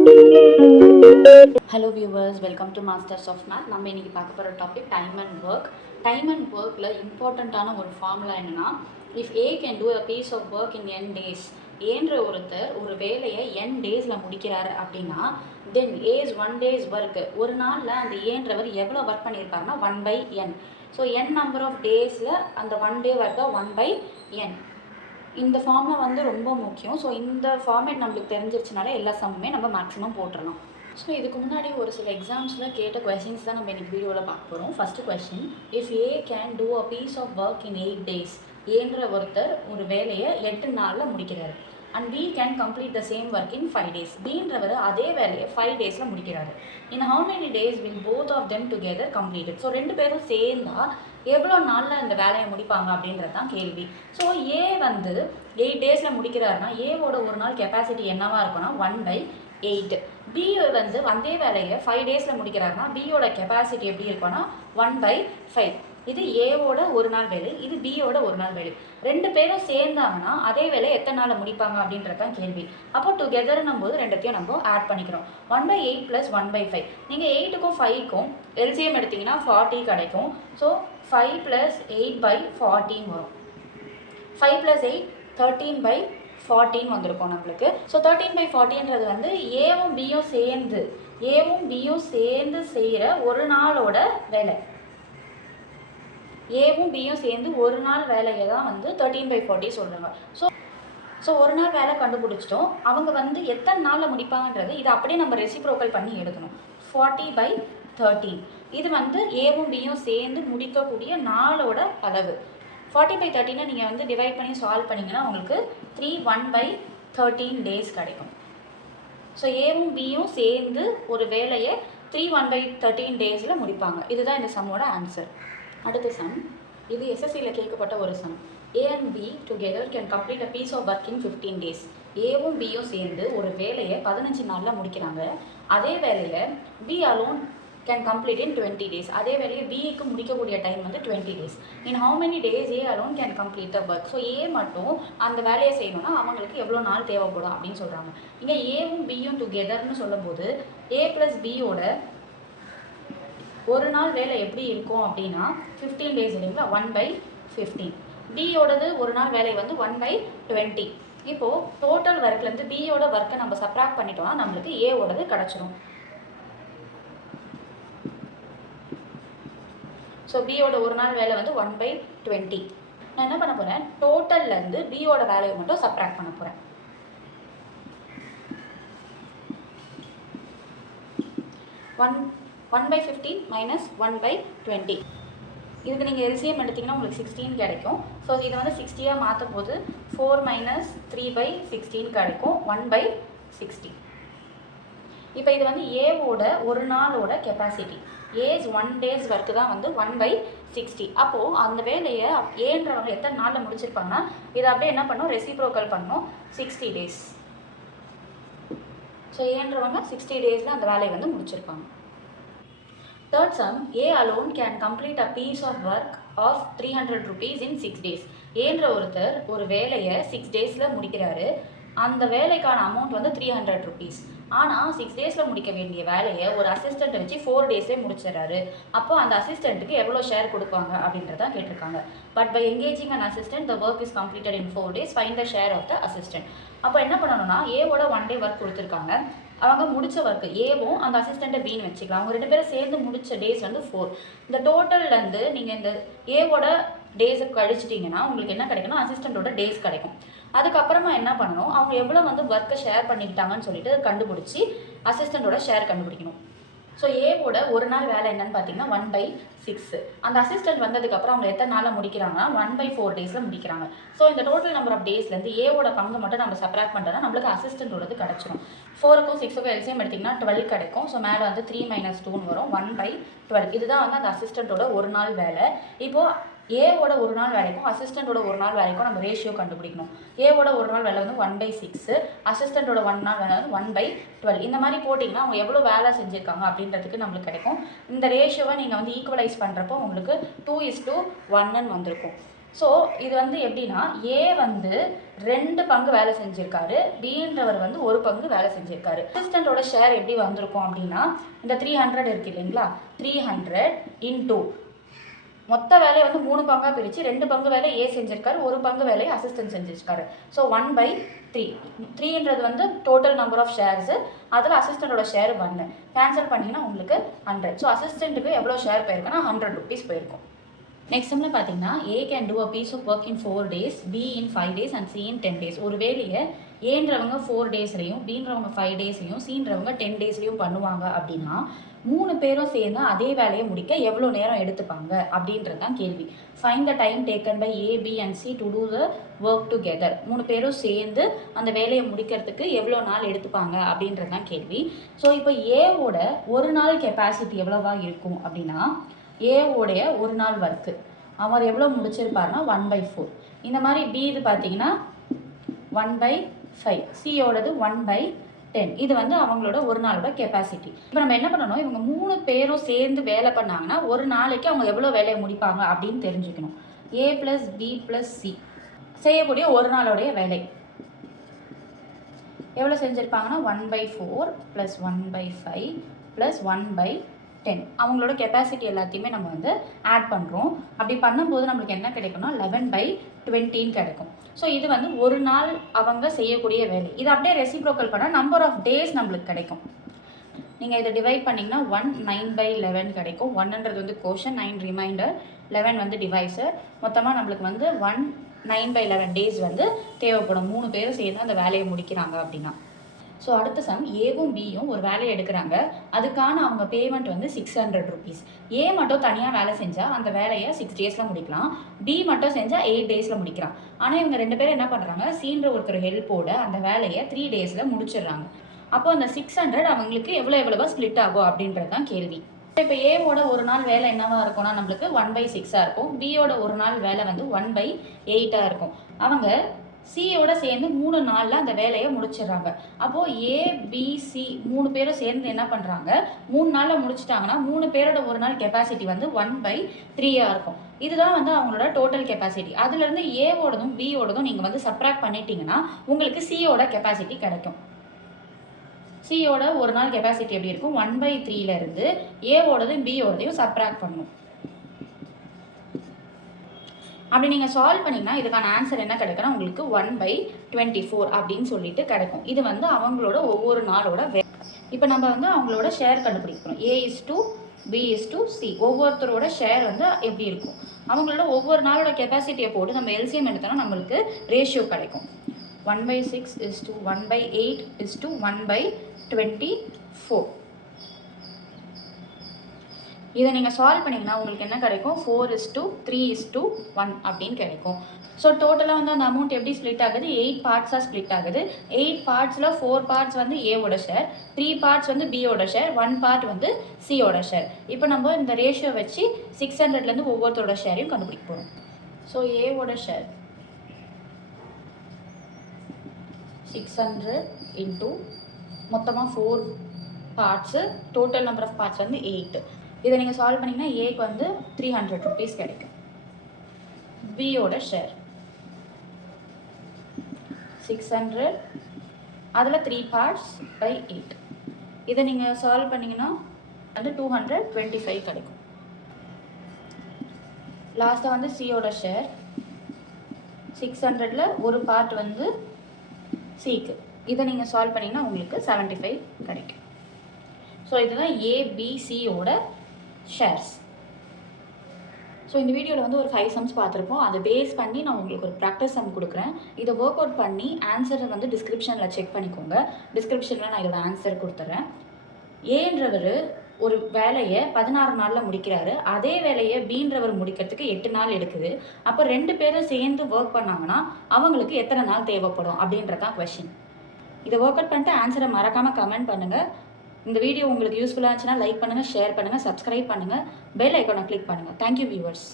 Hello viewers, welcome to Masters of Math. நம்ம இன்னைக்கு பார்க்க போகிற topic time and work. Time and ஒர்க்கில் இம்பார்ட்டண்ட்டான ஒரு ஃபார்முலா என்னென்னா, if A can do a piece of work in n days, ஏன்ற ஒருத்தர் ஒரு வேலையை என் டேஸில் முடிக்கிறாரு அப்படின்னா, தென் ஏஸ் 1 days ஒர்க்கு, ஒரு நாளில் அந்த ஏன்றவர் எவ்வளோ ஒர்க் பண்ணியிருப்பாருன்னா 1/n. So n number of டேஸில் அந்த 1 day ஒர்க்கை 1/n. இந்த ஃபார்முலா வந்து ரொம்ப முக்கியம். ஸோ இந்த ஃபார்மேட் நம்மளுக்கு தெரிஞ்சிருச்சுனால எல்லா சம்முமே நம்ம மேக்ஸிமம் போட்டுடலாம். ஸோ இதுக்கு முன்னாடி ஒரு சில எக்ஸாம்ஸில் கேட்ட கொஸ்டின்ஸ் தான் நம்ம இன்றைக்கி வீடியோவில் பார்க்க போகிறோம். First question, if A can do a piece of work in 8 days, ஏன்ற ஒருத்தர் ஒரு வேலையை 8 நாளில் முடிக்கிறாரு. And B can complete the same work in 5 days, பீன்றவர் அதே வேலையை 5 daysல முடிக்கிறாரு. In how many days will both of them together completed. So ரெண்டு பேரும் சேர்ந்தா எவ்வளோ நாளில் இந்த வேலையை முடிப்பாங்க அப்படின்றது தான் கேள்வி. ஸோ ஏ வந்து 8 daysல முடிக்கிறாருன்னா ஏவோட ஒரு நாள் கெப்பாசிட்டி என்னவாக இருக்குன்னா 1/8. பி வந்து அதே வேலையை 5 daysல முடிக்கிறாருன்னா பியோட கெப்பாசிட்டி எப்படி இருக்குன்னா 1/5. இது ஏவோட ஒரு நாள் வேலை, இது பியோட ஒரு நாள் வேலை. ரெண்டு பேரும் சேர்ந்தாங்கன்னா அதே வேலையை எத்தனை நாளில் முடிப்பாங்க அப்படின்றது தான் கேள்வி. அப்போ டுகெதர்னும் போது ரெண்டுத்தையும் நம்ம ஆட் பண்ணிக்கிறோம். 1/8 + 1/5. நீங்கள் 8க்கும் 5க்கும் எல்சிஎம் எடுத்திங்கன்னா 40 கிடைக்கும். ஸோ 5 + 8/14 வரும். 5 + 8 13/14 வந்திருக்கும் நம்மளுக்கு. ஸோ 13/14ன்றது வந்து ஏவும் பியும் சேர்ந்து செய்கிற ஒரு நாளோட வேலை. ஏவும் பியும் சேர்ந்து ஒரு நாள் வேலையை தான் வந்து 13/40 சொல்கிறாங்க. ஸோ ஒரு நாள் வேலை கண்டுபிடிச்சிட்டோம். அவங்க வந்து எத்தனை நாளில் முடிப்பாங்கன்றது இதை அப்படியே நம்ம ரெசிப்ரோக்கல் பண்ணி எழுதணும். 40/13 இது வந்து ஏவும் பியும் சேர்ந்து முடிக்கக்கூடிய நாளோட அளவு. 40/13 நீங்கள் வந்து டிவைட் பண்ணி சால்வ் பண்ணிங்கன்னா உங்களுக்கு 3 days கிடைக்கும். ஸோ ஏவும் பியும் சேர்ந்து ஒரு வேலையை 1/13 daysல முடிப்பாங்க. இதுதான் இந்த சம்மோட ஆன்சர். அடுத்த சம், இது எஸ்எஸ்சியில் கேட்கப்பட்ட ஒரு sum. A and B together can complete a piece of work in 15 days. ஏவும் பியும் சேர்ந்து ஒரு வேலையை 15 நாளில் முடிக்கிறாங்க. அதே வேலையில் B alone can complete in 20 days. அதே வேலையை பிக்கு முடிக்கக்கூடிய டைம் வந்து 20 days. In how many days A alone can complete the work. So A மட்டும் அந்த வேலையை செய்யணும்னா அவங்களுக்கு எவ்வளோ நாள் தேவைப்படும் அப்படின்னு சொல்கிறாங்க. இங்கே ஏவும் பியும் டுகெதர்னு சொல்லும்போது ஏ + பியோட ஒரு நாள் வேலை எப்படி இருக்கும் அப்படின்னா 15 days இல்லைங்களா, 1/15. பியோடது ஒரு நாள் வேலை வந்து 1/20. இப்போது டோட்டல் ஒர்க்லேருந்து பியோட ஒர்க்கை நம்ம சப்ராக்ட் பண்ணிட்டோம்னா நம்மளுக்கு ஏவோடது கிடச்சிரும். ஸோ பியோட ஒரு நாள் வேலை வந்து 1/20. நான் என்ன பண்ண போகிறேன், டோட்டல்லேருந்து பியோட வேலையை மட்டும் சப்ராக்ட் பண்ண போகிறேன். 1/15 - 1/20. இதுக்கு நீங்கள் எல்சிஎம் எடுத்திங்கன்னா உங்களுக்கு 16 கிடைக்கும். ஸோ இதை வந்து 60 மாற்றும் போது 4 - 3/16 கிடைக்கும், 1/60. இப்போ இது வந்து ஏவோட ஒரு நாளோட கெப்பாசிட்டி. ஏஸ் 1 days ஒர்க்கு தான் வந்து 1/60. அப்போது அந்த வேலையை ஏன்றவங்க எத்தனை நாளில் முடிச்சிருப்பாங்கன்னா இதை அப்படியே என்ன பண்ணோம், ரெசிப்ரோக்கல் பண்ணோம், 60 days. ஸோ ஏன்றவங்க 60 daysல அந்த வேலையை வந்து முடிச்சிருப்பாங்க. Third sum, A alone can complete a piece of work of 300 rupees in 6 days. ஏன்ற ஒருத்தர் ஒரு வேலையை 6 daysல முடிக்கிறாரு. அந்த வேலைக்கான அமௌண்ட் வந்து 300 rupees. ஆனால் 6 daysல முடிக்க வேண்டிய வேலையை ஒரு அசிஸ்டண்ட்டை வச்சு 4 daysலேயே முடிச்சிடறாரு. அப்போ அந்த அசிஸ்டண்ட்டுக்கு எவ்வளோ ஷேர் கொடுப்பாங்க அப்படின்றத கேட்டிருக்காங்க. But by engaging an assistant the work is completed in 4 days, find the share of the assistant. அப்போ என்ன பண்ணணும்னா ஏவோட 1 day ஒர்க் கொடுத்துருக்காங்க. அவங்க முடித்த ஒர்க்கு ஏவும் அந்த அசிஸ்டண்ட்டை பின்னு வச்சுக்கலாம். அவங்க 2 பேரும் சேர்ந்து முடித்த டேஸ் வந்து 4. இந்த டோட்டல்லேருந்து நீங்கள் இந்த ஏவோட டேஸை கழிச்சிட்டிங்கன்னா உங்களுக்கு என்ன கிடைக்குன்னா அசிஸ்டண்ட்டோட டேஸ் கிடைக்கும். அதுக்கப்புறமா என்ன பண்ணணும், அவங்க எவ்வளோ வந்து ஒர்க்கை ஷேர் பண்ணிக்கிட்டாங்கன்னு சொல்லிட்டு கண்டுபிடிச்சி அசிஸ்டண்ட்டோட ஷேர் கண்டுபிடிக்கணும். ஸோ ஏவோட ஒரு நாள் வேலை என்னன்னு பார்த்தீங்கன்னா 1/6. அந்த அசிஸ்டன்ட் வந்ததுக்கப்புறம் அவங்க எத்தனை நாளில் முடிக்கிறாங்கன்னா 1/4 daysல முடிக்கிறாங்க. ஸோ இந்த டோட்டல் நம்பர் ஆஃப் டேஸ்லேருந்து ஏவோட பங்கு மட்டும் நம்ம சப்ராக்ட் பண்ணுறோம்னா நம்மளுக்கு அசிஸ்டண்ட்டோடது கிடச்சிரும். 4க்கும் 6க்கும் எல்சிஎம் எடுத்திங்கன்னா 12 கிடைக்கும். ஸோ மேலே வந்து 3 - 2 வரும், 1/12. இதுதான் வந்து அந்த அசிஸ்டண்ட்டோட ஒரு நாள் வேலை. இப்போது ஏவோட ஒரு நாள் வேலைக்கும் அசிஸ்டண்ட்டோட ஒரு நாள் வேலைக்கும் நம்ம ரேஷியோ கண்டுபிடிக்கணும். ஏவோட ஒரு நாள் வேலை வந்து 1/6, அசிஸ்டண்ட்டோட 1 நாள் வேலை வந்து 1/12. இந்த மாதிரி போட்டிங்கன்னா அவங்க எவ்வளோ வேலை செஞ்சுருக்காங்க அப்படின்றதுக்கு நம்மளுக்கு கிடைக்கும். இந்த ரேஷியோவை நீங்கள் வந்து ஈக்குவலைஸ் பண்ணுறப்போ உங்களுக்கு 2:1 வந்திருக்கும். ஸோ இது வந்து எப்படின்னா ஏ வந்து 2 பங்கு வேலை செஞ்சுருக்காரு, பின்றவர் வந்து 1 பங்கு வேலை செஞ்சுருக்காரு. அசிஸ்டண்ட்டோட ஷேர் எப்படி வந்திருக்கும் அப்படின்னா இந்த 300 இருக்குது இல்லைங்களா, 300 இன்டூ மொத்த வேலையை வந்து 3 பங்காக பிரித்து 2 பங்கு வேலை ஏ செஞ்சுருக்காரு, 1 பங்கு வேலையை அசிஸ்டன்ட் செஞ்சுருக்காரு. ஸோ 1/3. 3ன்றது வந்து டோட்டல் நம்பர் ஆஃப் ஷேர்ஸு, அதில் அசிஸ்டண்ட்டோட ஷேர் 1. கேன்சல் பண்ணிங்கன்னா உங்களுக்கு 100. ஸோ அசிஸ்டண்ட்டுக்கு எவ்வளோ ஷேர் போயிருக்குன்னா 100 rupees போயிருக்கும். நெக்ஸ்ட் சம்மில் பார்த்தீங்கன்னா A can do a piece of work in 4 days, B in 5 days and C in 10 days. ஒரு வேலையை ஏன்றவங்க 4 daysலையும், பீன்றவங்க 5 daysலையும், சீன்றவங்க 10 daysலையும் பண்ணுவாங்க அப்படின்னா 3 பேரும் சேர்ந்து அதே வேலையை முடிக்க எவ்வளோ நேரம் எடுத்துப்பாங்க அப்படின்றது தான் கேள்வி. Find the time taken by A, B and C to do the work together. 3 பேரும் சேர்ந்து அந்த வேலையை முடிக்கிறதுக்கு எவ்வளோ நாள் எடுத்துப்பாங்க அப்படின்றது தான் கேள்வி. ஸோ இப்போ ஏவோட ஒரு நாள் கெப்பாசிட்டி எவ்வளோவா இருக்கும் அப்படின்னா ஏவோடைய ஒரு நாள் ஒர்க்கு அவர் எவ்வளோ முடிச்சிருப்பாருன்னா 1/4. இந்த மாதிரி பி இது பார்த்தீங்கன்னா 1/5, சியோடது 1/10. இது வந்து அவங்களோட ஒரு நாளோட கெப்பாசிட்டி. இப்போ நம்ம என்ன பண்ணணும், இவங்க 3 பேரும் சேர்ந்து வேலை பண்ணாங்கன்னா ஒரு நாளைக்கு அவங்க எவ்வளோ வேலையை முடிப்பாங்க அப்படின்னு தெரிஞ்சுக்கணும். ஏ ப்ளஸ் பி ப்ளஸ் சி செய்யக்கூடிய ஒரு நாளோடைய வேலை எவ்வளோ செஞ்சுருப்பாங்கன்னா 1/4 ப்ளஸ் 1/5 ப்ளஸ் 1/10. அவங்களோட கெப்பாசிட்டி எல்லாத்தையுமே நம்ம வந்து ஆட் பண்ணுறோம். அப்படி பண்ணும்போது நம்மளுக்கு என்ன கிடைக்கும்னா 11/20 கிடைக்கும். ஸோ இது வந்து ஒரு நாள் அவங்க செய்யக்கூடிய வேலை. இது அப்படியே ரெசிப்ரோக்கல் பண்ணால் நம்பர் ஆஃப் டேஸ் நம்மளுக்கு கிடைக்கும். நீங்கள் இதை டிவைட் பண்ணிங்கன்னா 9/11 கிடைக்கும். 1ன்றது வந்து கோஷன், 9 ரிமைண்டர், 11 வந்து டிவைஸர். மொத்தமாக நம்மளுக்கு வந்து 9/11 டேஸ் வந்து தேவைப்படும் 3 பேரும் சேர்ந்து அந்த வேலையை முடிக்கிறாங்க அப்படின்னா. ஸோ அடுத்த சம் ஏவும் பியும் ஒரு வேலையை எடுக்கிறாங்க. அதுக்கான அவங்க பேமெண்ட் வந்து 600 rupees. ஏ மட்டும் தனியாக வேலை செஞ்சால் அந்த வேலையை 6 daysல முடிக்கலாம், பி மட்டும் செஞ்சால் 8 daysல முடிக்கலாம். ஆனால் இவங்க 2 பேரும் என்ன பண்ணுறாங்க, சீன்ற ஒருத்தர் ஹெல்ப்போட அந்த வேலையை 3 daysல முடிச்சிடுறாங்க. அப்போ அந்த 600 அவங்களுக்கு எவ்வளோவா ஸ்ப்ளிட் ஆகும் அப்படின்றது தான் கேள்வி. இப்போ ஏவோட ஒரு நாள் வேலை என்னவா இருக்கும்னா நம்மளுக்கு 1/6 இருக்கும், பியோட ஒரு நாள் வேலை வந்து 1/8 இருக்கும். அவங்க சியோட சேர்ந்து 3 நாளில் அந்த வேலையை முடிச்சிடுறாங்க. அப்போது ஏ, பி, சி 3 பேரும் சேர்ந்து என்ன பண்ணுறாங்க, 3 நாளில் முடிச்சிட்டாங்கன்னா 3 பேரோட ஒரு நாள் கெப்பாசிட்டி வந்து 1/3 இருக்கும். இதுதான் வந்து அவங்களோட டோட்டல் கெப்பாசிட்டி. அதுலேருந்து ஏவோடதும் பியோடதும் நீங்கள் வந்து சப்ராக்ட் பண்ணிட்டீங்கன்னா உங்களுக்கு சியோட கெப்பாசிட்டி கிடைக்கும். சியோட ஒரு நாள் கெப்பாசிட்டி எப்படி இருக்கும், 1/3லேருந்து ஏவோடதும் பியோடதையும் சப்ராக்ட் பண்ணணும். அப்படி நீங்கள் சால்வ் பண்ணிங்கன்னா இதுக்கான ஆன்சர் என்ன கிடைக்குன்னா உங்களுக்கு 1/24 அப்படின்னு சொல்லிட்டு கிடைக்கும். இது வந்து அவங்களோட ஒவ்வொரு நாளோட இப்போ நம்ம வந்து அவங்களோட ஷேர் கண்டுபிடிக்கணும். A/2 B/2 C ஒவ்வொருத்தரோட ஷேர் வந்து எப்படி இருக்கும், அவங்களோட ஒவ்வொரு நாளோட கெப்பாசிட்டியை போட்டு நம்ம எல்சிஎம் எடுத்தோம்னா நம்மளுக்கு ரேஷியோ கிடைக்கும். 1/6 1/8 1/24. இதை நீங்கள் சால்வ் பண்ணிங்கன்னா உங்களுக்கு என்ன கிடைக்கும், 4:3:1 அப்படின்னு கிடைக்கும். ஸோ டோட்டலாக வந்து அந்த அமௌண்ட் எப்படி ஸ்ப்ளிட் ஆகுது, 8 பார்ட்ஸாக ஸ்ப்ளிட் ஆகுது. 8 பார்ட்ஸில் 4 பார்ட்ஸ் வந்து ஏவோட ஷேர், 3 பார்ட்ஸ் வந்து பியோட ஷேர், 1 பார்ட் வந்து சியோட ஷேர். இப்போ நம்ம இந்த ரேஷியோ வச்சு 600லேருந்து ஒவ்வொருத்தரோட ஷேரையும் கண்டுபிடிக்க போகிறோம். ஸோ ஏவோட ஷேர் 600 இன்டூ மொத்தமாக 4 parts, total number of parts வந்து 8. இதை நீங்கள் சால்வ் பண்ணிங்கன்னா ஏக்கு வந்து 300 rupees கிடைக்கும். பியோட ஷேர் 600, அதில் 3 parts by 8. இதை நீங்கள் சால்வ் பண்ணிங்கன்னா வந்து 225 கிடைக்கும். லாஸ்ட்டாக வந்து சியோட ஷேர் 600ல் ஒரு பார்ட் வந்து சிக்கு. இதை நீங்கள் சால்வ் பண்ணிங்கன்னா உங்களுக்கு 75 கிடைக்கும். ஸோ இதுதான் ஏபிசியோட ஷேர்ஸ். ஸோ இந்த வீடியோவில் வந்து ஒரு 5 sums பார்த்துருப்போம். அதை பேஸ் பண்ணி நான் உங்களுக்கு ஒரு ப்ராக்டிஸ் சம் கொடுக்குறேன். இதை ஒர்க் அவுட் பண்ணி ஆன்சரை வந்து டிஸ்கிரிப்ஷனில் செக் பண்ணிக்கோங்க. டிஸ்கிரிப்ஷனில் நான் இதோட ஆன்சர் கொடுத்துட்றேன். ஏன்றவர் ஒரு வேலையை 16 நாளில் முடிக்கிறாரு, அதே வேலையை பீன்றவர் முடிக்கிறதுக்கு 8 நாள் எடுக்குது. அப்போ 2 பேரும் சேர்ந்து ஒர்க் பண்ணாங்கன்னா அவங்களுக்கு எத்தனை நாள் தேவைப்படும் அப்படின்றதான் கொஷின். இதை ஒர்க் அவுட் பண்ணிட்டு ஆன்சரை மறக்காமல் கமெண்ட் பண்ணுங்கள். இந்த வீடியோ உங்களுக்கு யூஸ்ஃபுல்லாக இருந்துச்சுன்னா லைக் பண்ணுங்கள், ஷேர் பண்ணுங்கள், சப்ஸ்கிரைப் பண்ணுங்கள், பெல் ஐக்கானை கிளிக் பண்ணுங்கள். Thank you viewers.